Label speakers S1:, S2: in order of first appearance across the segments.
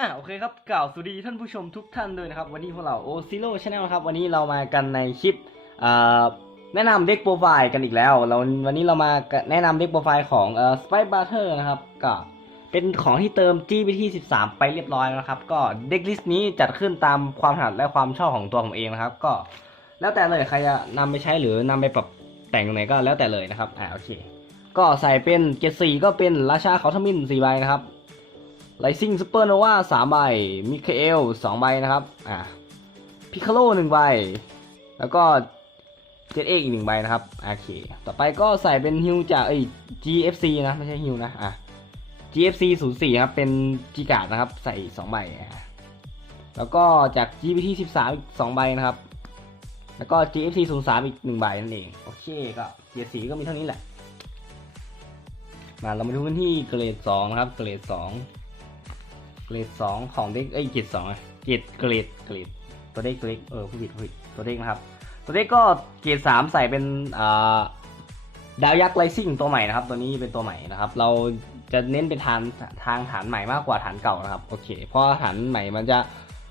S1: อ่าโอเคครับกล่าวสวัสดีท่านผู้ชมทุกท่านด้วยนะครับ วันนี้พวกเราโอซิโ c ช n แนลครับ วันนี้เรามากันในคลิปอ่าแนะนำเด็กโปรไฟล์กันอีกแล้ว เราวันนี้เรามาแนะนำเด็กโปรไฟล์ของเอ่อสไปบาร์เทอร์นะครับก็เป็นของที่เติม GPT 13 ไปเรียบร้อยแล้วครับ ก็เด็กลิสต์นี้จัดขึ้นตามความถนัดและความชอบของตัวผมเองนะครับ ก็แล้วแต่เลยใครจะนำไปใช้หรือนำไปปรับแต่งตรงไหนก็แล้วแต่เลยนะครับอ่าโอเค ก็ใส่เป็นเกรดสี่ก็เป็นราชาเขาทมินสี่ใบนะครับ ไลซิงซูเปอร์โนวาสามใบ มิคาเอลสองใบนะครับ อ่า พิคาโลหนึ่งใบ แล้วก็เจ็ดเอกอีกหนึ่งใบนะครับ โอเค ต่อไปก็ใส่เป็นฮิวจากเอ้ GFC นะ ไม่ใช่ฮิวนะ อะ GFC 0 4ครับ เป็นจีการ์ดนะครับ ใส่สองใบอะแล้วก็จาก GPT 13 อีกสองใบนะครับ แล้วก็ GFC 0 3 อีกหนึ่งใบนั่นเอง โอเค ก็เกียร์สีก็มีเท่านี้แหละ มาเรามาดูกันที่เกรดสองนะครับ เกรดสอง เกรดสองของเด็กเอ้ยเกรดสองเกรดเกรดเกรดตัวเด็กตัวเด็กเออผู้ผิดผู้ผิดตัวเด็กนะครับ ตัวเด็กก็เกรดสามใส่เป็นอ่าดาวยักษ์ไลซิ่งตัวใหม่นะครับ ตัวนี้เป็นตัวใหม่นะครับ เราจะเน้นเป็นทางทางฐานใหม่มากกว่าฐานเก่านะครับโอเคเพราะฐานใหม่มันจะ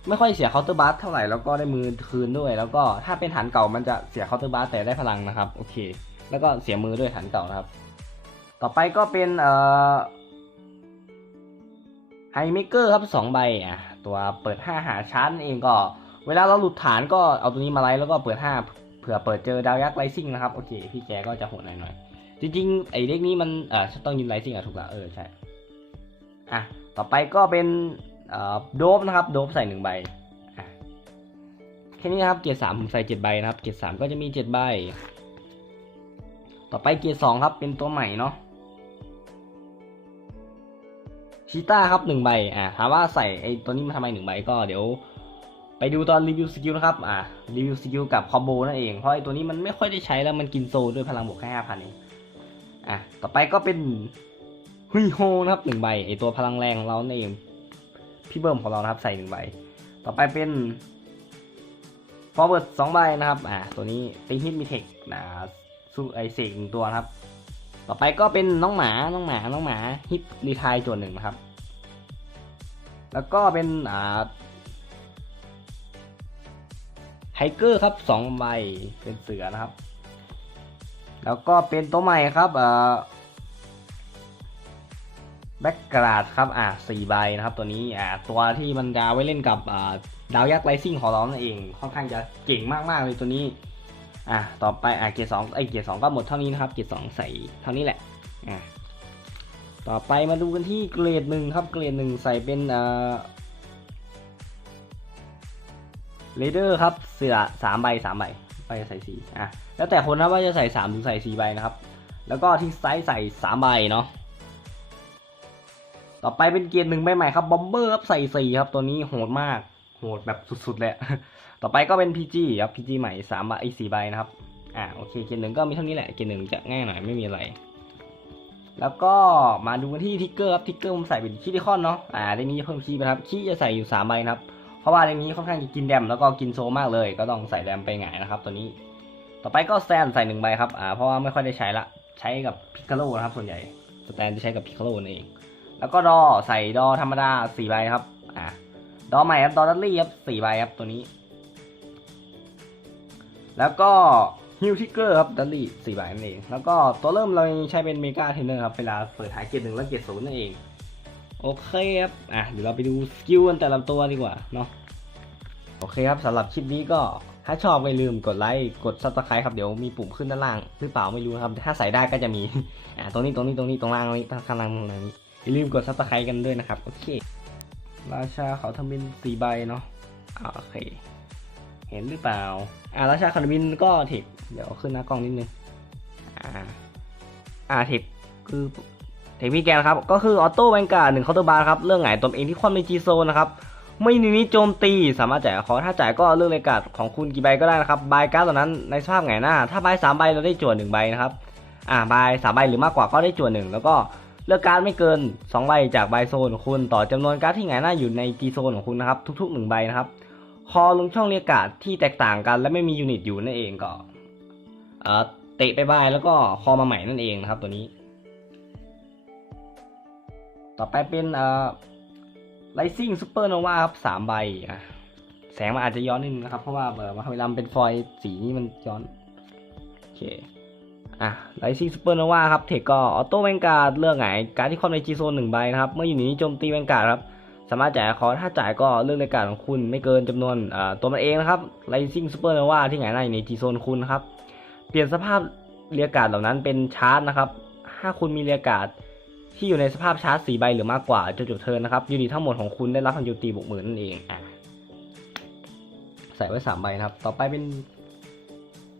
S1: ไม่ค่อยเสียเคาน์เตอร์บัสเท่าไหร่แล้วก็ได้มือคืนด้วย แล้วก็ถ้าเป็นฐานเก่ามันจะเสียเคาน์เตอร์บัสแต่ได้พลังนะครับโอเค แล้วก็เสียมือด้วยฐานเก่านะครับ ต่อไปก็เป็นเอ่อ ไฮเมเกอร์ครับสองใบอะตัวเปิด5หาชั้นเองก็ เวลาเราหลุดฐานก็เอาตัวนี้มาไล่แล้วก็เปิด5เผื่อเปิดเจอดาวยักษ์ไลซิ่งนะครับโอเคพี่แกก็จะโหดหน่อยหน่อยๆจริงๆไอเด็กนี้มันอ่าต้องยินไลซิ่งอะถูกละเออใช่อะต่อไปก็เป็นเอ่อโดบนะครับโดบใส่หนึ่งใบอะแค่นี้นะครับเกียร์สามผมใส่เจ็ดใบนะครับ เกียร์สามก็จะมีเจ็ดใบ ต่อไปเกียร์สองครับเป็นตัวใหม่เนาะ ชีต้าครับหนึ่งใบอ่าถามว่าใส่ไอ้ตัวนี้มาทำไมหนึ่งใบก็เดี๋ยว ไปดูตอนรีวิวสกิลนะครับอ่ารีวิวสกิลกับคอมโบนั่นเองเพราะไอ้ตัวนี้มันไม่ค่อยได้ใช้แล้วมันกินโซด้วยพลังบวกแค่ห้าพันเองอะต่อไปก็เป็นฮุยโฮนะครับหนึ่งใบไอตัวพลังแรงของเรานั่นเองพี่เบิ้มของเรานะครับใส่หนึ่งใบ ต่อไปเป็นฟอร์เวิร์ดสองใบนะครับอ่าตัวนี้ตีฮิตมีเทคนะสู้ไอเสกหนึ่งตัวนะครับ ต่อไปก็เป็นน้องหมา น้องหมา น้องหมาฮิตรีทายตัวหนึ่งนะครับ แล้วก็เป็นอ่าไฮเกอร์ครับสองใบ เป็นเสือนะครับ แล้วก็เป็นตัวใหม่ครับอ่าแบ็กกราดครับอ่าสี่ใบนะครับ ตัวนี้อ่าตัวที่มันจะไว้เล่นกับอ่าดาวยักษ์ไลซิ่งของเรานั่นเอง ค่อนข้างจะเก่งมากๆเลยตัวนี้ อะต่อไปอะเกียร์สองไอเกียร์สองก็หมดเท่านี้นะครับ เกียร์สองใส่เท่านี้แหละอะต่อไปมาดูกันที่เกรดหนึ่งครับ เกรดหนึ่งใส่เป็นเอ่อเลเดอร์ครับเสือสามใบสามใบไปใส่สี่อะแล้วแต่คนนะว่าจะใส่สามถึงใส่สี่ใบนะครับ แล้วก็ที่ไซส์ใส่สามใบเนาะต่อไปเป็นเกียร์หนึ่งใบใหม่ครับบอมเบอร์ครับใส่สี่ครับตัวนี้โหดมากโหดแบบสุดๆเลย ต่อไปก็เป็น PG ครับ PG ใหม่สามใบไอ้สี่ใบนะครับ อ่าโอเคเกียร์หนึ่งก็มีเท่านี้แหละเกียร์หนึ่งจะง่ายหน่อยไม่มีอะไร แล้วก็มาดูกันที่ทิกเกอร์ครับทิกเกอร์ผมใส่เป็นคิดิคอนเนาะอ่าในนี้เพิ่มคีย์ไปครับคีย์จะใส่อยู่สามใบนะครับเพราะว่าในนี้ค่อนข้างจะกินแดมแล้วก็กินโซมากเลย ก็ต้องใส่แดมไปหงายนะครับ ตัวนี้ ต่อไปก็สแตนใส่หนึ่งใบครับอ่าเพราะว่าไม่ค่อยได้ใช้ละใช้กับพิคาโลนะครับ ส่วนใหญ่สแตนจะใช้กับพิคาโลนั่นเอง แล้วก็ดอใส่ดอธรรมดาสี่ใบครับอ่าดอใหม่ครับดอดัตลี่ครับสี่ใบครับตัวนี้ แล้วก็ฮิวทิกเกอร์ครับดัลลี่สี่ใบนั่นเอง แล้วก็ตัวเริ่มเราใช้เป็นเมกาเทนเนอร์ครับ เวลาเปิดหายเกียร์หนึ่งและเกียร์ศูนย์นั่นเอง โอเคครับ อะ เดี๋ยวเราไปดูสกิลกันแต่ละตัวดีกว่าเนาะ โอเคครับสำหรับคลิปนี้ก็ถ้าชอบไม่ลืมกดไลค์ กดซับสไครต์ครับ เดี๋ยวมีปุ่มขึ้นด้านล่าง หรือเปล่าไม่รู้ครับ ถ้าใส่ได้ก็จะมี อะ ตรงนี้ ตรงนี้ ตรงนี้ ตรงล่างตรงนี้ข้างล่างตรงนี้ อย่าลืมกดซับสไครต์กันด้วยนะครับ โอเค ราชาเขาทำเป็นสี่ใบเนาะ โอเค เห็นหรือเปล่า อ่าราชาคาร์บินก็เทคเดี๋ยวขึ้นหน้ากล้องนิดนึง อ่า อ่าเทคคือเทคพี่แกนะครับ ก็คือออโต้แวนการ์ดหนึ่งเคาน์เตอร์บาร์ครับ เรื่องไหนตนเองที่คว่ำในจีโซนะครับไม่มีนิโจมตีสามารถจ่ายคอถ้าจ่ายก็เลือกเลกาดของคุณกี่ใบก็ได้นะครับบายการ์ดตัวนั้นในสภาพไงหน้า ถ้าบายสามใบเราได้จวดหนึ่งใบนะครับ อ่าบายสามใบหรือมากกว่าก็ได้จวดหนึ่งแล้วก็เลือกการ์ดไม่เกินสองใบจากใบโซนของคุณ ต่อจำนวนการ์ดที่ไงหน้าอยู่ในจีโซนของคุณนะครับทุกๆหนึ่งใบนะครับ คอลงช่องเรียกการ์ดที่แตกต่างกันและไม่มียูนิตอยู่นั่นเองก็เออเตะไปบายแล้วก็คอมาใหม่นั่นเองนะครับตัวนี้ ต่อไปเป็นเอ่อ Rising Supernova ครับสามใบแสงมันอาจจะย้อนนิดนึงนะครับ เพราะว่าเออเวลาเป็นฟอยล์สีนี้มันย้อนโอเคอะ Rising Supernova ครับเทคก็ออโต้แวนการ์ดเลือกไงการที่คว่ำใน G Zone หนึ่งใบนะครับ เมื่ออยู่ในนี้โจมตีแวนการ์ดครับ สามารถจ่ายคอร์สถ้าจ่ายก็เลือกในการของคุณไม่เกินจำนวนตัวมันเองนะครับ Rising Supernova ที่ไหน้าอยู่ใน G Zone คุณนะครับ เปลี่ยนสภาพเรียกการเหล่านั้นเป็นชาร์จนะครับถ้าคุณมีเรียกการที่อยู่ในสภาพชาร์จสีใบหรือมากกว่าจนจบเทินนะครับยูนิตทั้งหมดของคุณได้รับพลังโจมตีบวกหมื่นนั่นเองอใส่ไว้สามใบนะครับ ต่อไปเป็น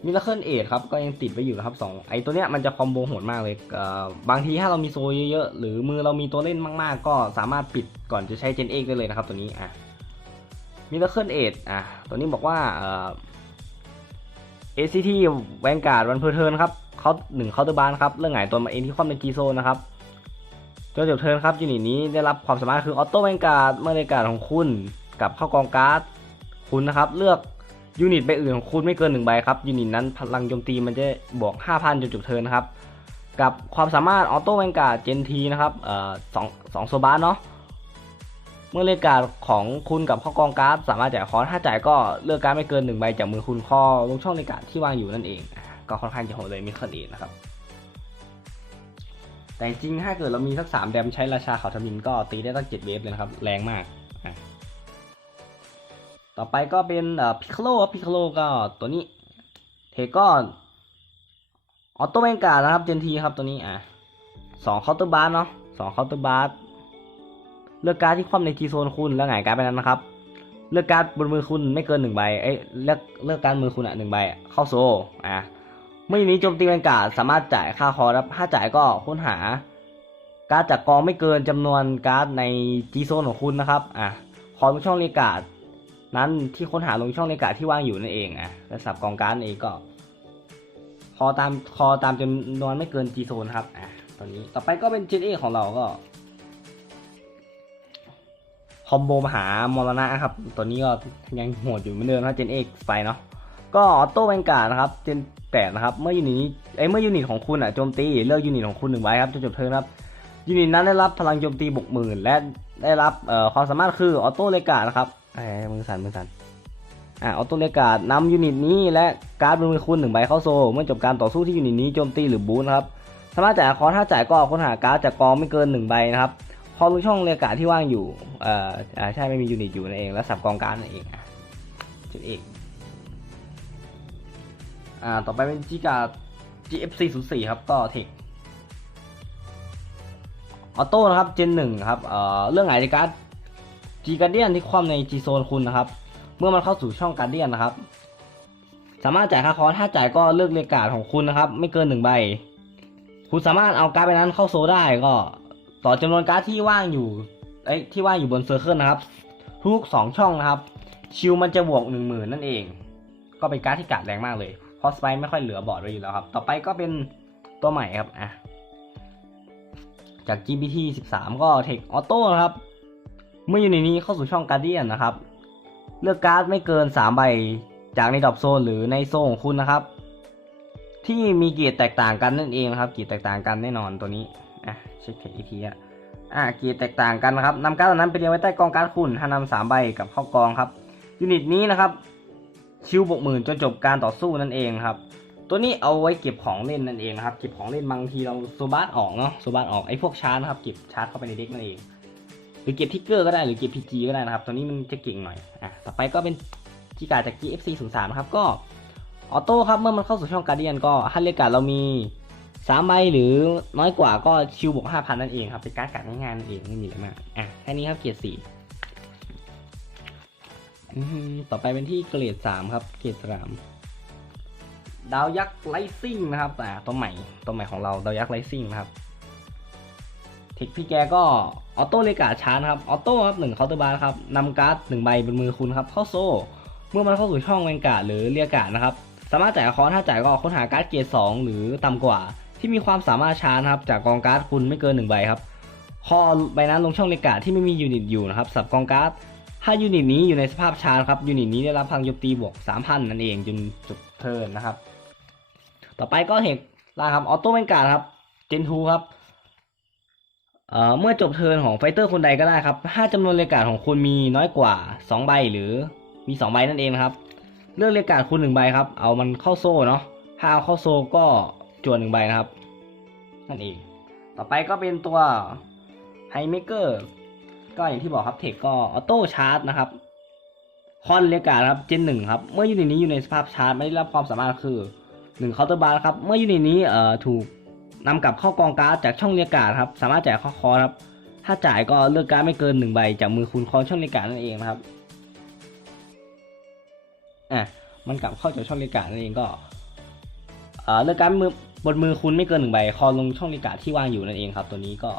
S1: มิลเคิลเอทครับก็ยังติดไว้อยู่นะครับสองไอตัวเนี้ยมันจะคอมโบโหดมากเลยเออบางทีถ้าเรามีโซเยอะๆ หรือมือเรามีตัวเล่นมากๆ ก็สามารถปิดก่อนจะใช้เจนเอกได้เลยนะครับตัวนี้อะมิลเคิลเอทอะตัวนี้บอกว่าเอ่อ ACT แวนการ์ดวันเพอร์เทิร์นครับเขาหนึ่งเคาน์เตอร์บานครับเรื่องไหนตัวมาเองที่คว่ำในจีโซนนะครับจนจบเทิร์นครับยูนิตนี้ได้รับความสามารถคือออโต้แวนการ์ดเมื่อในการ์ดของคุณกับเข้ากองการ์ดคุณนะครับเลือก ยูนิตใบอื่นของคุณไม่เกินหนึ่งใบครับยูนิตนั้นพลังโจมตีมันจะบวก 5,000 จนจบเทิร์นครับ กับความสามารถออโต้แวนการ์ดเจนทีนะครับเอ่อสองสองโซบาสเนาะเมื่อเลือการดของคุณกับข้อกองการ์ดสามารถจ่ายคอร์สถ้าจ่ายก็เลือกการดไม่เกินหนึ่งใบจากมือคุณข้อลงช่องในการดที่วางอยู่นั่นเอง ก็ค่อนข้างจะโหดเลยมีคอนเอนะครับ แต่จริงถ้าเกิดเรามีสักสามแดมใช้ราชาเขาทมินก็ตีได้ตั้งเจ็ดเวฟเลยนะครับแรงมาก ต่อไปก็เป็นอ่อพิคโลพิคโลก็ตัวนี้เทก็ออโต้แมงการนะครับเจนทีครับตัวนี้อะสองเคาน์เตอร์บาร์เนาะสองเคาน์เตอร์บาร์เลือกการที่คว่ำในจีโซนคุณแล้วไงการไปนั้นนะครับ เลือกการบนมือคุณไม่เกินหนึ่งใบเอ้ยเลือกเลือกการมือคุณอะหนึ่งใบเข้าโซอะเมื่อนี้โจมตีเป็นการสามารถจ่ายค่าคอรับถ้าจ่ายก็ค้นหา การดจากกองไม่เกินจำนวนการ์ดในจีโซนของคุณนะครับอะคอลงช่องเรียกการ์ด นั้นที่ค้นหาลงช่องเรียกกาที่ว่างอยู่นั่นเองอะและสับกองการ์ดเองก็ คอตามคอตามจำนวนไม่เกินจีโซนครับอะตอนนี้ต่อไปก็เป็นเจนเอของเราก็คอมโบมหามรณะครับ ตัวนี้ก็ยังโหดอยู่เหมือนเดิมนะเจนเอกไปเนาะ ก็ออโต้แวนการ์ดนะครับ เจนแปดนะครับ เมื่อยูนิตนี้ไอยเมื่อยูนิตของคุณอะโจมตี เลือกยูนิตของคุณหนึ่งไว้ครับจนจบเทิร์นครับ ยูนิตนั้นได้รับพลังโจมตีบวกหมื่นและได้รับความสามารถคือออโต้เลกานะครับ ไอ้มือสั่นมือสั่นอ่าออโต้เลกาดนำยูนิตนี้และการ์ดบนมือคุณหนึ่งใบเข้าโซลเมื่อจบการต่อสู้ที่ยูนิตนี้โจมตีหรือบูนนะครับสามารถจ่ายคอร์สถ้าจ่ายก็ค้นหาการ์ดจากกองไม่เกินหนึ่งใบนะครับพอรู้ช่องเรียกาดที่ว่างอยู่เอ่ออ่าใช่ไม่มียูนิตอยู่นั่นเองแล้วสับกองการ์ดนั่นเองจุดเอกอ่าต่อไปเป็นจิกา GFC 0 4ครับก็เทคออโต้นะครับเจนหนึ่งครับเอ่อเรื่องไหนในการ์ด จีการเดียนที่คว่ำใน G โซนคุณนะครับ เมื่อมันเข้าสู่ช่องการเดียนนะครับ สามารถจ่ายค่าคอร์สถ้าจ่ายก็เลือกเรียกการ์ดของคุณนะครับ ไม่เกินหนึ่งใบ คุณสามารถเอาการ์ดใบนั้นเข้าโซได้ก็ ต่อจำนวนการ์ดที่ว่างอยู่ไอ้ที่ว่างอยู่บนเซอร์เคิลนะครับ ทุกสองช่องนะครับ ชิลมันจะบวกหนึ่งหมื่นนั่นเอง ก็เป็นการ์ดที่กาดแรงมากเลยเพราะสไปไม่ค่อยเหลือบอร์ดไว้อยู่แล้วครับ ต่อไปก็เป็นตัวใหม่ครับอะจาก GPT 13 ก็เทคออโต้นะครับ เมื่ออยู่ในนี้เข้าสู่ช่องการเดียนนะครับ เลือกการ์ดไม่เกิน 3 ใบจากในดรอปโซนหรือในโซนของคุณนะครับ ที่มีเกียรติแตกต่างกันนั่นเองนะครับ เกียรติแตกต่างกันแน่นอนตัวนี้อะเช็คเทคอีกทีอะอะเกียรติแตกต่างกันนะครับนำการ์ดนั้นไปเรียงไว้ใต้กองการ์ดคุณถ้านำสามใบกับเข้ากองครับยูนิตนี้นะครับชิวบวกหมื่นจนจบการต่อสู้นั่นเองครับ ตัวนี้เอาไว้เก็บของเล่นนั่นเองครับ เก็บของเล่นบางทีเราโซบาสออกเนาะโซบาสออกไอ้พวกชาร์จนะครับเก็บชาร์จเข้าไปในเด็กนั่นเอง รือเก็บทิกเกอร์ก็ได้หรือเก็บพีจีก็ได้นะครับ ตัวนี้มันจะเก่งหน่อยอะต่อไปก็เป็นจีการ์ดจาก GFC 0 3นะครับก็ออโต้ครับเมื่อมันเข้าสู่ช่องการเดียนก็ฮันเลกการ์ดเรามีสามใบหรือน้อยกว่าก็ชิวบวกห้าพันนั่นเองครับเป็นการดกัดง่ายๆนั่นเองไม่มีอะไรมากอะแค่นี้ครับเกียรดสี่ต่อไปเป็นที่เกรดสามครับ เกรดสามดาวยักษ์ไลซิ่งนะครับอ่าตัวใหม่ตัวใหม่ของเราดาวยักษ์ไลซิ่งนะครับ ทคพี่แกก็ออโต้เลกาชาร์ครับออโต้ครับหนึ่งเคาน์เตอร์บาร์ครับนำการ์ดหนึ่งใบบนมือคุณครับเข้าโซ่ เมื่อมันเข้าสู่ช่องแวนกาดหรือเรียกาดนะครับสามารถจ่ายคอร์สถ้าจ่ายก็ค้นหาการ์ดเกียร์สองหรือต่ำกว่า ที่มีความสามารถชาร์นะครับจากกองการ์ดคุณไม่เกินหนึ่งใบครับคอใบนั้นลงช่องเรียกาที่ไม่มียูนิตอยู่นะครับสับกองการ์ดถ้ายูนิตนี้อยู่ในสภาพชาร์ครับยูนิตนี้ได้รับพลังโจมตีบวก3,000นั่นเองจนจบเทิร์นนะครับ ต่อไปก็เห็นล่างครับออโต้แวนการ์ดครับเจนทูครับ เอ่อเมื่อจบเทิร์นของไฟเตอร์คนใดก็ได้ครับถ้าจำนวนเรียกการของคุณมีน้อยกว่า 2 ใบหรือมี 2 ใบนั่นเองนะครับ เลือกเรียกการคุณหนึ่งใบครับ เอามันเข้าโซ่เนาะถ้าเอาเข้าโซ่ก็จวนหนึ่งใบนะครับ นั่นเอง ต่อไปก็เป็นตัวไฮเมเกอร์ก็อย่างที่บอกครับเทคก็ออโต้ชาร์จนะครับคอนเรียกการครับเจนหนึ่งครับ เมื่อยูนิตนี้อยู่ในสภาพชาร์จไม่ได้รับความสามารถคือหนึ่งเคาน์เตอร์บาร์ครับ เมื่อยูนิตนี้เอ่อถูก นำกลับเข้ากองการ์ดจากช่องเรียกการ์ดครับ สามารถจ่ายข้อคอครับ ถ้าจ่ายก็เลือกการ์ดไม่เกินหนึ่งใบจากมือคุณคอช่องเรียกการ์ดนั่นเองครับอะมันกลับเข้าจากช่องเรียกการ์ดนั่นเองก็เอ่อเลือกการ์ดมือบนมือคุณไม่เกินหนึ่งใบคอลงช่องเรียกการ์ดที่ว่างอยู่นั่นเองครับ ตัวนี้ก็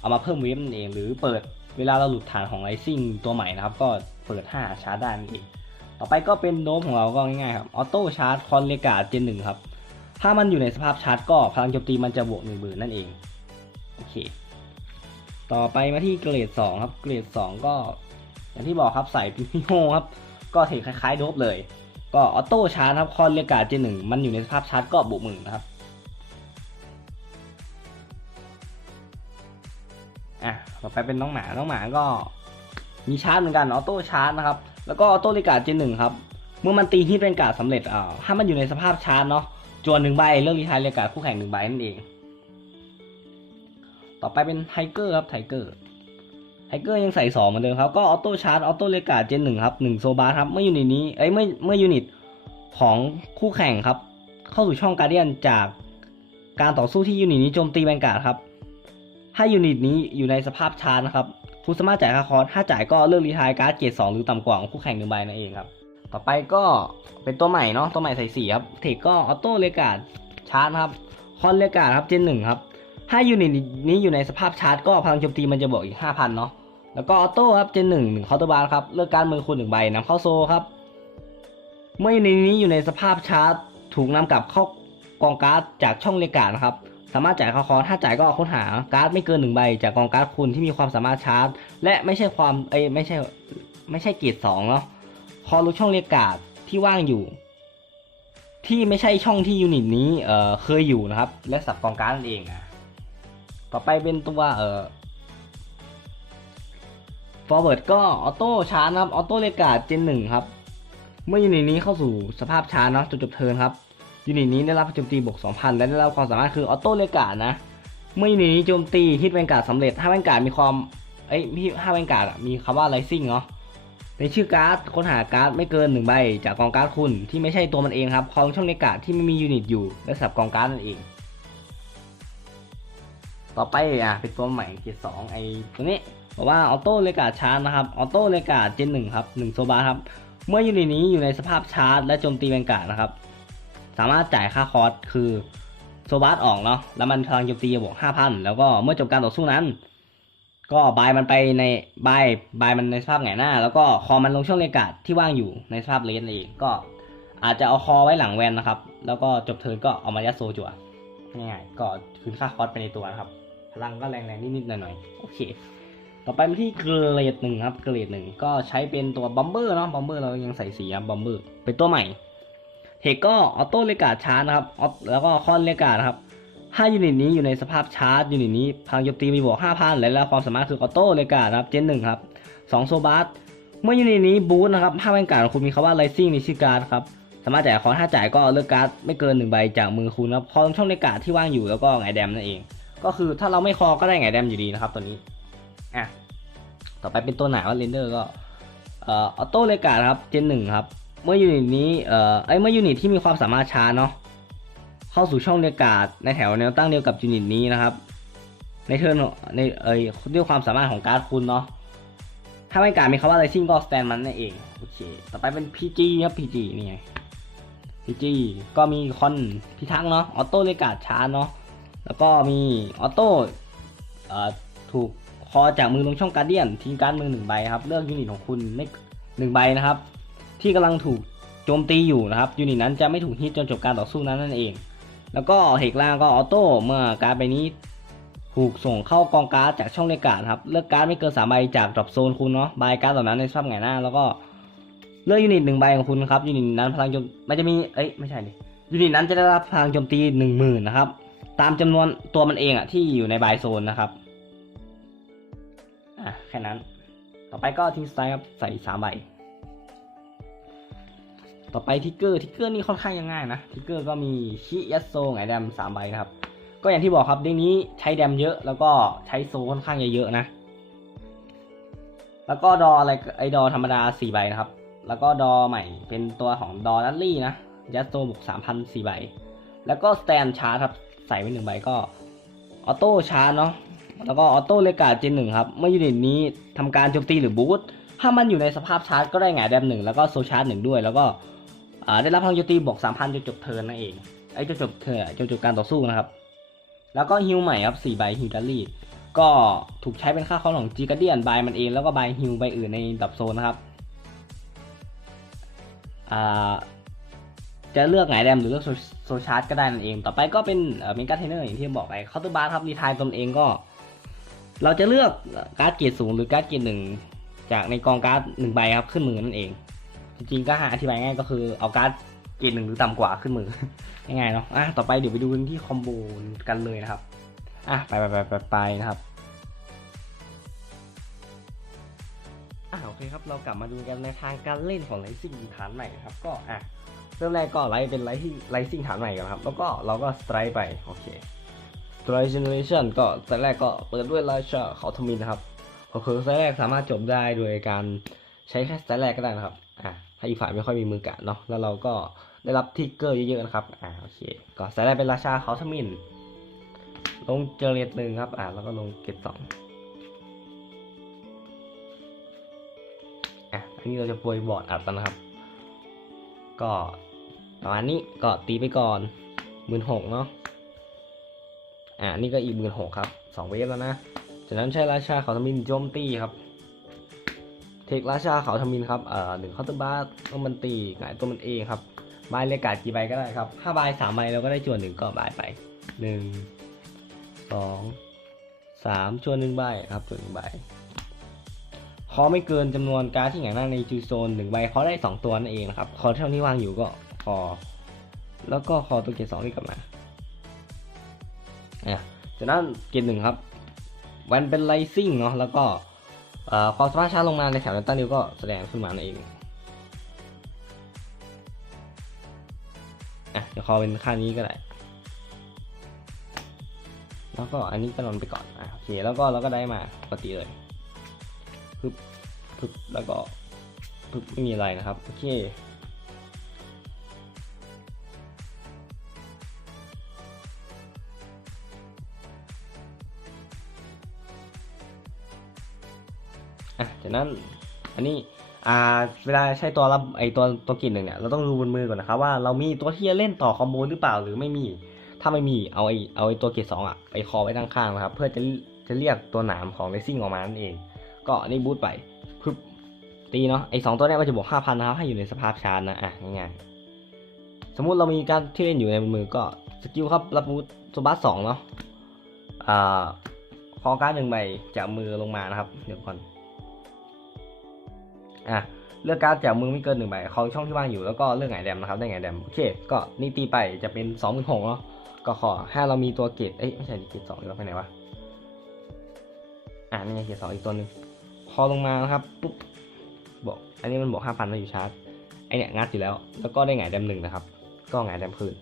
S1: เอามาเพิ่มเวฟนั่นเอง หรือเปิดเวลาเราหลุดฐานของไ i ซิ่งตัวใหม่นะครับ ก็เปิด5ชาร์จได้นั่นเองต่อไปก็เป็นโดมของเราก็ง่ายๆครับออโต้ชาร์จคอนเรียกการ์ดเจนหนึ่งครับ ถ้ามันอยู่ในสภาพชาร์จก็พลังโจมตีมันจะบวกหนึ่งหมื่นนั่นเอง โอเค ต่อไปมาที่เกรดสองครับ เกรดสองก็ อย่างที่บอกครับใส่ปิมิโฮครับ ก็เทคคล้ายๆโดบเลย ก็ออโต้ชาร์จครับคอนเรียกการ์ดเจหนึ่งมันอยู่ในสภาพชาร์จก็บวกหมื่นนะครับ อะ ต่อไปเป็นน้องหมา น้องหมาก็มีชาร์จเหมือนกันออโต้ชาร์จนะครับ แล้วก็ออโต้เรียกการ์ดเจหนึ่งครับ เมื่อมันตีฮิตเป็นการ์ดสำเร็จอ่าถ้ามันอยู่ในสภาพชาร์จเนาะ จวนหนึ่งใบเลือกรีไทายเรียกการ์ดคู่แข่งหนึ่งใบนั่นเอง ต่อไปเป็นไทเกอร์ครับไทเกอร์ไทเกอร์ยังใส่สองเหมือนเดิมครับ ก็ออโต้ชาร์จออโต้เรียกการ์ดเจนหนึ่งครับหนึ่งโซบาร์ครับ เมื่อยูนิตนี้เอ้ยเมื่อเมื่อยูนิตของคู่แข่งครับ เข้าสู่ช่องการเดียนจากการต่อสู้ที่ยูนิตนี้โจมตีแบงการ์ดครับ ถ้ายูนิตนี้อยู่ในสภาพชาร์จนะครับคุณสามารถจ่ายค่าคอร์สถ้าจ่ายก็เลือกรีไทายการ์ดเกรดสองหรือต่ำกว่าของคู่แข่งหนึ่งใบนั่นเองครับ ต่อไปก็เป็นตัวใหม่เนาะตัวใหม่ใส่สีครับเทคก็ออโต้เลกาดชาร์จครับคอนเลกาดครับเจนหนึ่งครับถ้ายูนิตนี้อยู่ในสภาพชาร์จก็พลังโจมตีมันจะบวกอีกห้าพันเนาะแล้วก็ออโต้ครับเจนหนึ่งหนึ่งเคาน์เตอร์บาร์ครับเลือกการมือคุณหนึ่งใบนำเข้าโซครับ เมื่อยูนิตนี้อยู่ในสภาพชาร์จถูกนำกลับเข้ากองการ์ดจากช่องเลกาดนะครับสามารถจ่ายคาคอถ้าจ่ายก็ค้นหาการ์ดไม่เกินหนึ่งใบ จากกองการ์ดคุณที่มีความสามารถชาร์จ และไม่ใช่ความเอ้ไม่ใช่ไม่ใช่เกียรดสองเนาะ คอรู้ช่องเรียกการ์ดที่ว่างอยู่ ที่ไม่ใช่ช่องที่ยูนิตนี้เเคยอยู่นะครับ และสับกองการ์ดนั่นเองอะต่อไปเป็นตัวเอ่อ forward ก็ออโต้ชาร์จนะครับออโต้เรียกการ์ดเจนหนึ่งครับ เมื่อยูนิตนี้เข้าสู่สภาพชาร์จเนาะจนจบเทิร์นครับยูนิตนี้ได้รับโจมตีบวก2,000 และได้รับความสามารถคือออโต้เรียกการ์ดนะ เมื่อยูนิตนี้โจมตีฮิตแวนการ์ดสำเร็จถ้าแวนการ์ดมีความเอ้ยพี่ถ้าแวนการ์ดมีคำว่า rising เนาะ ในชื่อการ์ดค้นหาการ์ดไม่เกินหนึ่งใบจากกองการ์ดคุณที่ไม่ใช่ตัวมันเองครับคองช่องในกาดที่ไม่มียูนิตอยู่ และสับกองการ์ดนั่นเอง ต่อไปอะเป็นตัวใหม่เกียร์สองไอตัวนี้บอกว่าออโต้เลกาชาร์จนะครับออโต้เลกาเจนหนึ่งครับหนึ่งโซบาครับเมื่อยูนิตนี้อยู่ในสภาพชาร์จและโจมตีแวนการ์ดนะครับ สามารถจ่ายค่าคอร์สคือโซบาสออกเนาะแล้วมันพลังโจมตีบวกห้าพันแล้วก็เมื่อจบการต่อสู้นั้น ก็บายมันไปในบายบายมันในสภาพไงหน้า แล้วก็คอมันลงช่องเลกาดที่ว่างอยู่ในสภาพเลนเองก็อาจจะเอาคอไว้หลังแวนนะครับ แล้วก็จบเทิร์นก็เอามายัดโซจั่วง่ายๆก็คืนค่าคอสไปในตัวนะครับพลังก็แรงๆนิดๆหน่อยๆโอเค ต่อไปมาที่เกรดหนึ่งครับเกรดหนึ่งก็ใช้เป็นตัวบัมเบอร์เนาะบัมเบอร์เรายังใส่สีครับบัมเบอร์เป็นตัวใหม่เทคก็ออโต้เลกาดชาร์จนะครับแล้วก็คอนเลกาดนะครับ ถ้ายูนิตนี้อยู่ในสภาพชาร์จยูนิตนี้พลังโจมตีมีบวก 5,000 และแล้วความสามารถคือออโต้เลกาครับเจนหนึ่งครับ2โซบาร์เมื่อยูนิตนี้บูทนะครับถ้าแวนการ์ดของคุณมีคำว่า Rising ในชื่อการ์ดครับสามารถจ่ายคอร์สถ้าจ่ายก็เลือกการ์ดไม่เกินหนึ่งใบจากมือคุณครับคอลงช่องในการ์ดที่ว่างอยู่แล้วก็ไงแดมนั่นเอง ก็คือถ้าเราไม่คอก็ได้ไงแดมอยู่ดีนะครับตัวนี้อะต่อไปเป็นตัวไหนว่าเรนเดอร์ก็เอ่อออโต้เลกาครับเจนหนึ่งครับเมื่อยูนิตนี้เอ่อไอเมื่อยูนิตที่มีความสามารถช้าเนาะ เข้าสู่ช่องเรียกการ์ดในแถวแนวตั้งเดียวกับยูนิตนี้นะครับ ในเทิร์นในเอ่ยด้วยความสามารถของการ์ดคุณเนาะถ้าไม่การดมีคำว่าอะไรซิ่งก็สแตนมันนั่นเองโอเค ต่อไปเป็น PG ครับ PG นี่ไง PG ก็มีคอนพิทักษ์เนาะออโต้เรียกการ์ดช้าเนาะแล้วก็มีออโต้เอ่อถูกคอจากมือลงช่องการเดียนทิ้งการดมือหนึ่งใบครับ เลือกยูนิตของคุณไม่หนึ่งใบนะครับ ที่กำลังถูกโจมตีอยู่นะครับยูนิตนั้นจะไม่ถูกฮิตจนจบการต่อสู้นั้นนั่นเอง แล้วก็เฮกล่างก็ออโต้เมื่อการ์ดใบนี้ถูกส่งเข้ากองการ์ดจากช่องเลกการ์ดครับ เลือกการ์ดไม่เกินสามใบจากดรอปโซนคุณเนาะใบการ์ดเหล่านั้นในสภาพไงหน้า แล้วก็เลือกยูนิตหนึ่งใบของคุณครับยูนิตนั้นพลังโจมมันจะมีเอ้ยไม่ใช่ดิยูนิตนั้นจะได้รับพลังโจมตีหนึ่งหมื่นนะครับ ตามจำนวนตัวมันเองอะที่อยู่ในใบโซนนะครับอะแค่นั้น ต่อไปก็ทิ้งสไตล์ครับใส่สามใบ ต่อไปทิกเกอร์ทิกเกอร์นี่ค่อนข้างยังง่ายนะทิกเกอร์ก็มีชิยัสโซไงแดมสามใบนะครับ ก็อย่างที่บอกครับเด็กนี้ใช้แดมเยอะแล้วก็ใช้โซค่อนข้างเยอะๆนะ แล้วก็ดออะไรไอดอธรรมดาสี่ใบนะครับ แล้วก็ดอใหม่เป็นตัวของดอลัลลี่นะยัสโซบุกสามพันสี่ใบ แล้วก็สแตนชาร์จครับใส่ไว้หนึ่งใบก็ออโต้ชาร์จเนาะแล้วก็ออโต้เลกาเจนหนึ่งครับ เมื่อยูนิตนี้ทำการโจมตีหรือบูทถ้ามันอยู่ในสภาพชาร์จก็ได้หงายแดมหนึ่งแล้วก็โซชาร์จหนึ่งด้วย แล้วก็ ได้รับพลังโจมตีบวกสามพันจนจบเทิร์นนั่นเองไอ้จนจบเทิร์นจนจบการต่อสู้นะครับ แล้วก็ฮิวใหม่ครับสี่ใบฮิวดัลลี่ก็ถูกใช้เป็นค่าคอของจีการเดียนใบมันเองแล้วก็ใบฮิวใบอื่นในดับโซนนะครับจะเลือกไหนแรมหรือเลือกโซชาร์จก็ได้นั่นเอง ต่อไปก็เป็นเมกาเทนเนอร์อย่างที่บอกไปเคาน์เตอร์บาร์ครับรีทายตนเองก็ เราจะเลือกการ์ดเกียรดสูงหรือการ์ดเกียรดหนึ่งจากในกองการ์ดหนึ่งใบครับขึ้นมือนั่นเอง จริงๆก็หาอธิบายง่ายก็คือเอาการ์ดเกียรดหนึ่งหรือต่ำกว่าขึ้นมือง่ายๆเนาะอะต่อไปเดี๋ยวไปดูกันที่คอมโบกันเลยนะครับอะไปไปไปไปไปนะครับอะโอเคครับเรากลับมาดูกันในทางการเล่นของไลซิ่งฐานใหม่ครับก็อะเริ่มแรกก็ไลท์เป็นไลท์ไลซิ่งฐานใหม่กันครับ แล้วก็เราก็สไตร์ไปโอเคสไตร์เจเนอเรชันก็สไตร์แรกก็เปิดด้วยราชาเขาทมินนะครับก็คือสไตร์แรกสามารถจบได้โดยการใช้แค่สไตร์แรกก็ได้นะครับอะ ถ้อีกฝ่ายไม่ค่อยมีมือกะเนาะแล้วเราก็ได้รับทิกเกอร์เยอะๆนะครับอ่าโอเคก็สไตร์แรกเป็นราชาเขาทมินลงเจเรตหนึ่งครับอ่าแล้วก็ลงเกตสองอะอันนี้เราจะโปรยบอร์ดอัดแล้วนะครับ ก็ประมาณนี้ก็ตีไปก่อนหมื่นหกเนาะอ่านี่ก็อีกหมื่นหกครับสองเวฟแล้วนะจากนั้นใช้ราชาเขาทมินโจมตีครับ เทคราชาเขาทมินครับเอ่อหนึ่งเคาตอร์บาร์ต้องมันตีหงายตัวมันเองครับใบเลกาดกี่ใบก็ได้ครับถ้าใบสามใบเราก็ได้จวนหนึ่งก็บายไปหนึ่งสองสามชวนหนึ่งใบครับชวนหนึ่งใบคอไม่เกินจำนวนการ์ดที่หงายหน้าในจูโซนหนึ่งใบเขาได้สองตัวนั่นเองนะครับคอเท่าที่วางอยู่ก็คอแล้วก็คอตัวเกรดสองนี่กลับมาอะจากนั้นเกรดหนึ่งครับวันเป็นไลซิ่งเนาะแล้วก็ เอ่อพอสมารถช้าลงมาในแถวดันต้านิวก็แสดงขึ้นมานั่นเองอะเดี๋ยวขอเป็นค่านี้ก็ได้ แล้วก็อันนี้ก็นอนไปก่อนอะโอเคแล้วก็เราก็ได้มาปกติเลยปึ๊บปึ๊บแล้วก็ปึ๊บไม่มีอะไรนะครับโอเค จากนั้นอันนี้อ่าเวลาใช้ตัวรับไอตัวตัวกินหนึ่งเนี่ยเราต้องดูบนมือก่อนนะครับว่าเรามีตัวที่จะเล่นต่อคอมโบหรือเปล่าหรือไม่มี ถ้าไม่มีเอาไอเอาไอตัวเกรดสองอะไปคอไว้ด้านข้างนะครับ เพื่อจะจะเรียกตัวหนามของเลซิ่งออกมานั่นเอง ก็นี่บูทไปพึบตีเนาะไอสองตัวเนี้ยมันจะบวกห้าพันนะครับให้อยู่ในสภาพชาร์จนะอะง่ายๆสมมุติเรามีการที่เล่นอยู่ในมือก็สกิลครับรับบูทโซบัสสองเนาะอ่าคอการ์ดหนึ่งใบจากมือลงมานะครับเดี๋ยวก่อน อะเลือกการ์ดจากมือไม่เกินหนึ่งใบคอช่องที่ว่างอยู่แล้วก็เลือกไงแดมนะครับได้ไงแดมโอเคก็นี่ตีไปจะเป็นสองหมื่นหกเนาะก็ขอถ้าเรามีตัวเกรดเอ้ยไม่ใช่เกรดสองเราไปไหนวะอ่านี่ไงเกรดสองอีกตัวหนึ่งพอลงมานะครับปุ๊บบอกอันนี้มันบอกห้าพันมาอยู่ชาร์จไอเนี่ยงัดอยู่แล้ว แล้วก็ได้หงแดมหนึ่งนะครับ ก็หงแดมคืน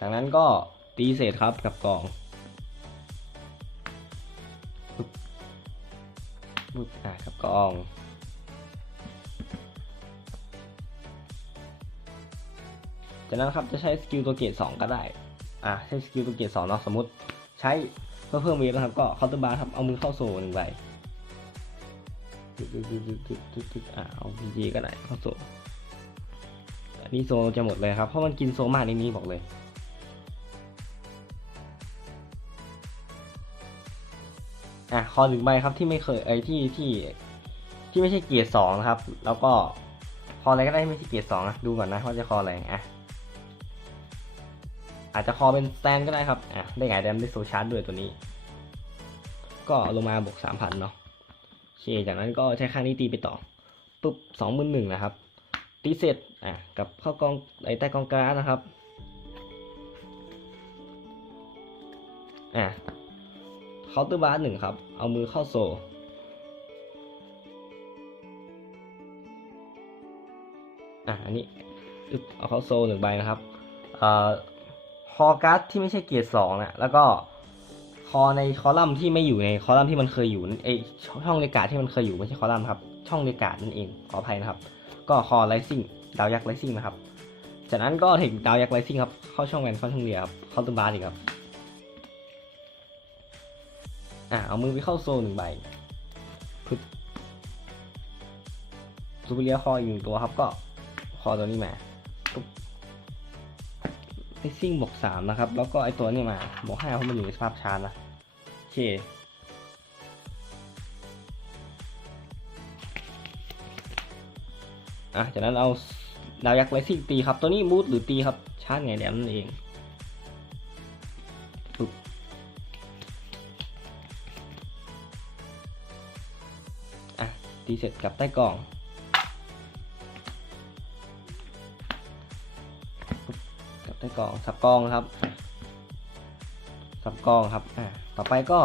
S1: จากนั้นก็ตีเศษครับกับกอง ปุ๊บอะกับกอง จากนั้นครับจะใช้สกิลตัวเกรดสองก็ได้ อ่าใช้สกิลตัวเกรดสองเนาะสมมติใช้เพื่อเพิ่มเวฟนะครับ ก็เคาน์เตอร์บาร์ครับเอามือเข้าโซ่หนึ่งใบตึ๊ดตึ๊ดตึ๊ดตึ๊ดตึ๊ดอ่าเอาพีจีก็ได้เข้าโซ่อันนี้โซ่จะหมดเลยครับ เพราะมันกินโซ่มากในนี้บอกเลย อะคอหนึ่งใบครับที่ไม่เคยไอ้ที่ที่ที่ไม่ใช่เกียร์สองนะครับ แล้วก็คออะไรก็ได้ไม่ใช่เกียร์สองนะดูก่อนนะว่าจะคออะไรอะอาจจะคอเป็นแตนก็ได้ครับอะได้ไงแดมได้โซชาร์ดด้วยตัวนี้ ก็ลงมาบวกสามพันเนาะโอเคจากนั้นก็ใช้ข้างนี้ตีไปต่อปุ๊บสองหมื่นหนึ่งนะครับ ตีเสร็จอะกับเข้ากองไอ้ใต้กองกลางนะครับอะาน์เตอร์บาร์หนึ่งครับ เอามือเข้าโซอะอันนี้เอาเข้าโซหนึ่งใบนะครับอ่อคอการ์ดที่ไม่ใช่เกียร์สองนะแล้วก็คอในคอลัมน์ที่ไม่อยู่ในคอลัมน์ที่มันเคยอยู่นั่นเอช่องเรกาดที่มันเคยอยู่ไม่ใช่คอลัมน์ครับ ช่องเรกาดนั่นเองขออภัยนะครับ ก็คอไลซิ่งดาวยักษ์ไลซิ่งนะครับ จากนั้นก็ถึงดาวยักษ์ไลซิ่งครับเข้าช่องแวนเข้าช่องเรียครับเข้าตัวบาร์อีกครับ อะเอามือไปเข้าโซนหนึ่งใบปึ๊บซูเปอร์เรียคออีกหนึ่งตัวครับก็คอตัวนี้มาไลซิ่งบวกสามนะครับ แล้วก็ไอตัวนี้มาบวกห้าเพราะมันอยู่ในสภาพชาร์จนะโอเคอะจากนั้นเอาดาวยักษ์ไรซิ่งตีครับ ตัวนี้มูดหรือตีครับ ชาร์จไงแดมนั่นเอง ตีเสร็จกลับใต้กล่องกลับใต้กล่องสับกล่องครับ สับกล่องครับอะต่อไปก็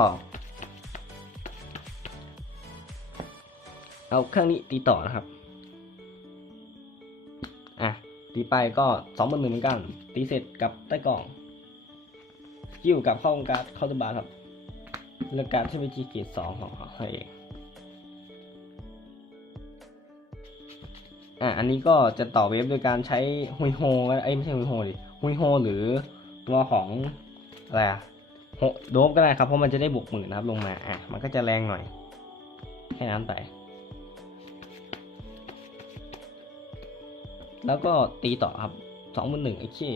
S1: เอาเครื่องนี้ตีต่อนะครับอะตีไปก็สองหมื่นหนึ่งเหมือนกัน ตีเสร็จกลับใต้กล่องสกิลกลับเข้าองการดเข้าตบาร์ครับเลือกการดที่เป็นจีเกตสองของเขาเอง อะอันนี้ก็จะต่อเวฟโดยการใช้ฮุยโฮไอ้ไม่ใช่ฮุยโฮดิฮุยโฮหรือตัวของอะไรอะโดบก็ได้ครับเพราะมันจะได้บวกหมื่นนะครับลงมาอะมันก็จะแรงหน่อยแค่นั้นไปแล้วก็ตีต่อครับสองมือหนึ่งไอ้เช่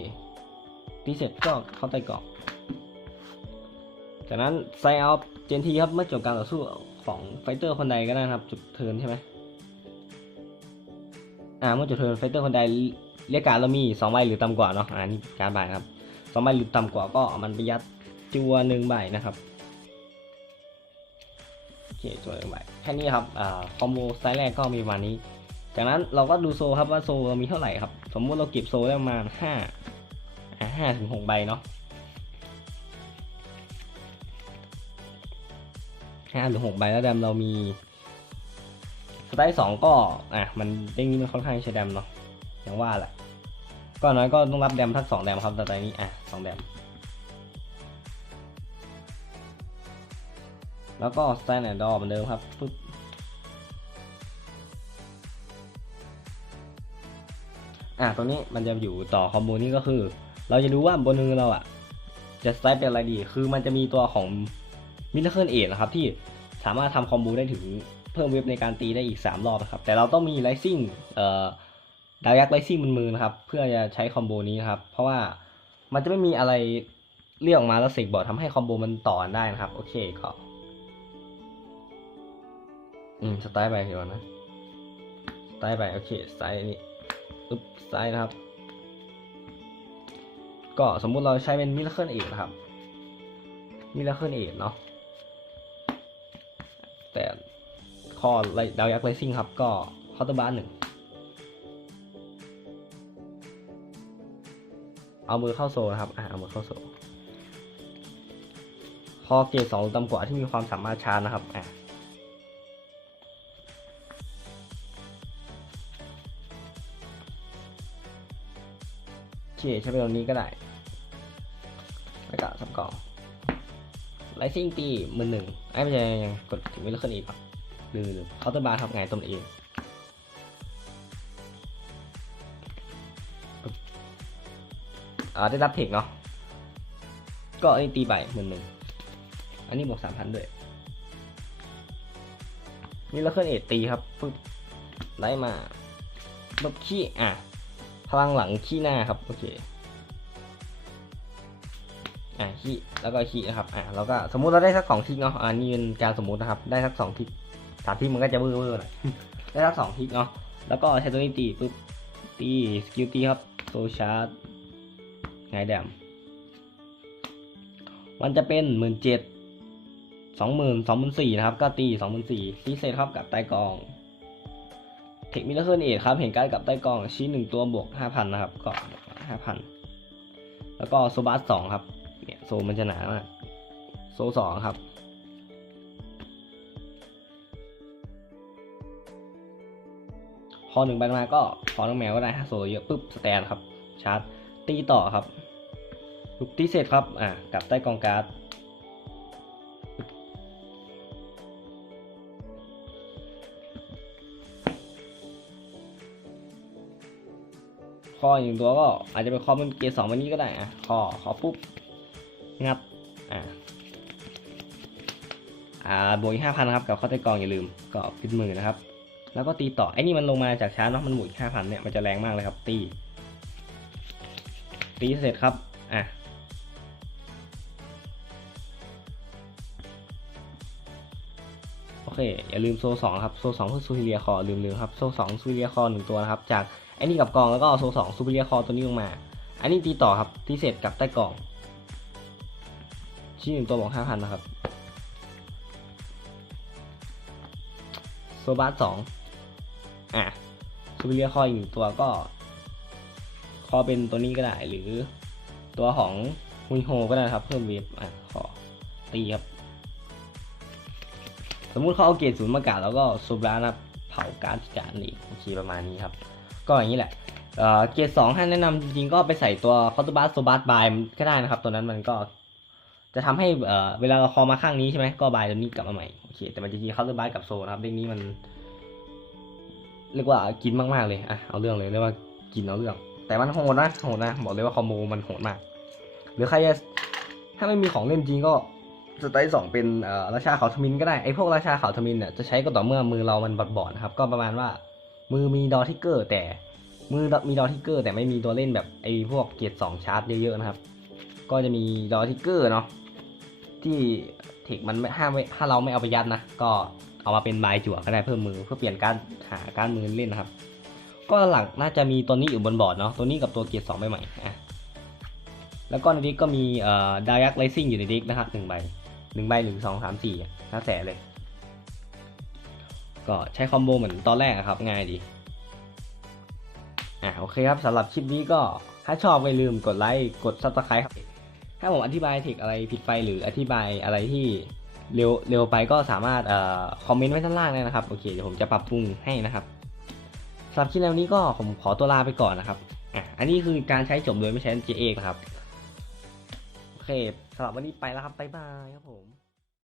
S1: ตีเสร็จก็เข้าใต้เกาะจากนั้นไซเอาเจนทีครับเมื่อจบการต่อสู้ของไฟเตอร์คนใดก็ได้ครับจุดเทินใช่ไหม อ่าเมื่อจุดเทิร์นไฟเตอร์คนใดเรียกการเรามีสองใบหรือต่ำกว่าเนาะอ่านี่การใบครับสองใบหรือต่ำกว่าก็มันไปยัดจัวหนึ่งใบนะครับโอเคจัวหนึ่งใบแค่นี้ครับอ่าคอมโบไซส์แรกก็มีประมาณนี้ จากนั้นเราก็ดูโซครับว่าโซเรามีเท่าไหร่ครับ สมมติเราเก็บโซได้ประมาณห้าห้าถึงหกใบเนาะห้าหรือหกใบแล้วแดมเรามี ไตล์สองก็อะมันเด้งนี้มันค่อนข้างใช้แดมเนาะอย่างว่าแหละก็น้อยก็ต้องรับแดมทักสองแดมครับแต่ตอนนี้อะสองแดมแล้วก็สไตล์หนดอเหมือนเดิมครับปึ๊บอะตรงนี้มันจะอยู่ต่อคอมโบนี้ก็คือ เราจะดูว่าบนมือเราอะ จะสไตล์เป็นอะไรดี คือมันจะมีตัวของมิลเคิลเอทนะครับที่สามารถทำคอมโบได้ถึง เพิ่มเวฟในการตีได้อีก 3 รอบนะครับ แต่เราต้องมีไลซิ่งเอ่อดาวยักษ์ไลซิ่งบนมือนะครับ เพื่อจะใช้คอมโบนี้นะครับ เพราะว่ามันจะไม่มีอะไรเรียกออกมาแล้วเสกบอร์ดทำให้คอมโบมันต่อนได้นะครับ โอเคก็อืมสไตล์ไปเดี๋ยวนะสไตล์ไปโอเคสไตล์นี้อึ๊บซ้ายนะครับ ก็สมมุติเราใช้เป็นมิลเคิลเอกนะครับมิลเคิลเอกเนาะแต่ อดาวยักษ์ไลซิ่งครับ ก็คอร์เตอร์บาร์หนึ่งเอามือเข้าโซนะครับ อ่าเอามือเข้าโซลคอเกรดสองต่ำกว่าที่มีความสามารถชาร์จนะครับ อ่าโอเคใช้ไปตรงนี้ก็ได้ แล้วก็สับกล่องไลซิ่งตีมือหนึ่งไอ้ไม่ใช่ยังกดถึงไม่เลือกขึ้นอีกครั บลืมลืมเคาน์เตอร์บาร์ทำไงตนเองอ่าได้รับเทคเนาะก็อันนี้ตีไปหมื่นหนึ่งอันนี้บวกสามพันด้วยนี่เราเคลื่อนเอทตีครับปึ๊บไล่มาปึ๊บขี้อะพลังหลังขี้หน้าครับโอเคอ่าขี้แล้วก็ขี้นะครับอ่าแล้วก็สมมุติเราได้สักสองทิกเนาะอ่านี่เป็นการสมมุตินะครับได้สักสองทิก สามทิกมันก็จะเวอร์เวอร์หน่อยได้สักสองทิกเนาะแล้วก็ใช้ตัวนี้ตีปุ๊บตีสกิลตีครับโซชาร์ดไงแดมมันจะเป็นหมื่นเจ็ดสองหมื่นสองหมื่นสี่นะครับ ก็ตีสองหมื่นสี่ตีเซตครับกับใต้กองเทคมิลเลอร์เอทครับเห็นการกับใต้กองชี้หนึ่งตัวบวกห้าพันนะครับก็ห้าพันแล้วก็โซบัสสองครับเนี่ยโซมันจะหนามากโซสองครับ พอหนึ่งใบมาก็ขอน้องแมวก็ได้ถ้าโซเยอะปุ๊บสแตนครับ ชาร์จตีต่อครับปุ๊บตีเสร็จครับ อะกลับใต้กองการ์ดคออย่างตัวก็อาจจะเป็นคอเป็นเกรดสองวันนี้ก็ได้อะคอคอปุ๊บ งัด อ่าอ่าบวกอีกห้าพันครับ กับข้อใต้กองอย่าลืมก็ขึ้นมือนะครับ แล้วก็ตีต่อไอ้นี่มันลงมาจากชาร์จเนาะมันหมุนห้าพันเนี่ยมันจะแรงมากเลยครับตี ตีเสร็จครับอะโอเคอย่าลืมโซ่สองครับโซ่สองคือซูเปอร์เรียคอลืมลืมครับโซ่สองซูเปอร์เรียคอหนึ่งตัวนะครับจากไอ้นี่กับกองแล้วก็โซ่สองซูเปอร์เรียคอตัวนี้ลงมาอันนี้ตีต่อครับตีเสร็จกับใต้กล่องชิ้นหนึ่งตัวบอกห้าพันนะครับโซบาสสอง อะซูเปอร์เรียคออีกหนึ่งตัวก็ คอเป็นตัวนี้ก็ได้หรือตัวของฮุยโฮก็ได้ครับ เพิ่มเวฟอะขอตีครับ สมมุติเขาเอาเกรดศูนย์มากาดแล้วก็ซูบรานะครับเผาการ์ดจานนี่โอเคประมาณนี้ครับ ก็อย่างนี้แหละเออเกรดสองให้แนะนำจริงๆก็ไปใส่ตัวคอร์ตบัสโซบัสบายก็ได้นะครับ ตัวนั้นมันก็จะทำให้เออเวลาเราคอมาข้างนี้ใช่ไหมก็บายตัวนี้กลับมาใหม่โอเคแต่มันจริงๆคอร์ตบัสกับโซนะครับเด้งนี้มัน เรียกว่ากินมากๆเลยอะเอาเรื่องเลยเรียกว่ากินเอาเรื่อง แต่มันโหดนะโหดนะบอกเลยว่าคอมโบมันโหดมาก หรือใครจะถ้าไม่มีของเล่นจริงก็สไตล์สองเป็นเอ่อราชาเขาทมินก็ได้ไอพวกราชาเขาทมินเนี่ยจะใช้ก็ต่อเมื่อมือเรามันบอดบอดๆครับก็ประมาณว่ามือมีดอทิกเกอร์แต่มือมีดอทิกเกอร์แต่ไม่มีตัวเล่นแบบไอพวกเกียร์สองชาร์จเยอะๆนะครับ ก็จะมีดอทิกเกอร์เนาะที่เทคมันไม่ห้ามไม่ถ้าเราไม่เอาไปยัดนะ ก็ เอามาเป็นบายจั่วก็ได้เพิ่มมือเพื่อเปลี่ยนการหาการมือเล่นนะครับ ก็หลักน่าจะมีตัวนี้อยู่บนบอร์ดเนาะตัวนี้กับตัวเกียร์สองใหม่ๆอะแล้วก็ในดิกก็มีเอ่อดายักไลซิ่งอยู่ในดิกนะครับหนึ่งใบหนึ่งใบหนึ่งสองสามสี่ห้าแสนเลย ก็ใช้คอมโบเหมือนตอนแรกอะครับง่ายดีอะโอเคครับสำหรับคลิปนี้ก็ถ้าชอบไม่ลืมกดไลค์กดซับสไครต์ครับถ้าผมอธิบายเทคอะไรผิดไปหรืออธิบายอะไรที่ เร็วเร็วไปก็สามารถเอ่อคอมเมนต์ไว้ด้านล่างได้นะครับ โอเคเดี๋ยวผมจะปรับปรุงให้นะครับสำหรับคลิปแล้วนี้ก็ผมขอตัวลาไปก่อนนะครับอะอันนี้คือการใช้จบโดยไม่ใช้ JA นะครับ โอเคสำหรับวันนี้ไปแล้วครับบ๊ายบายครับผม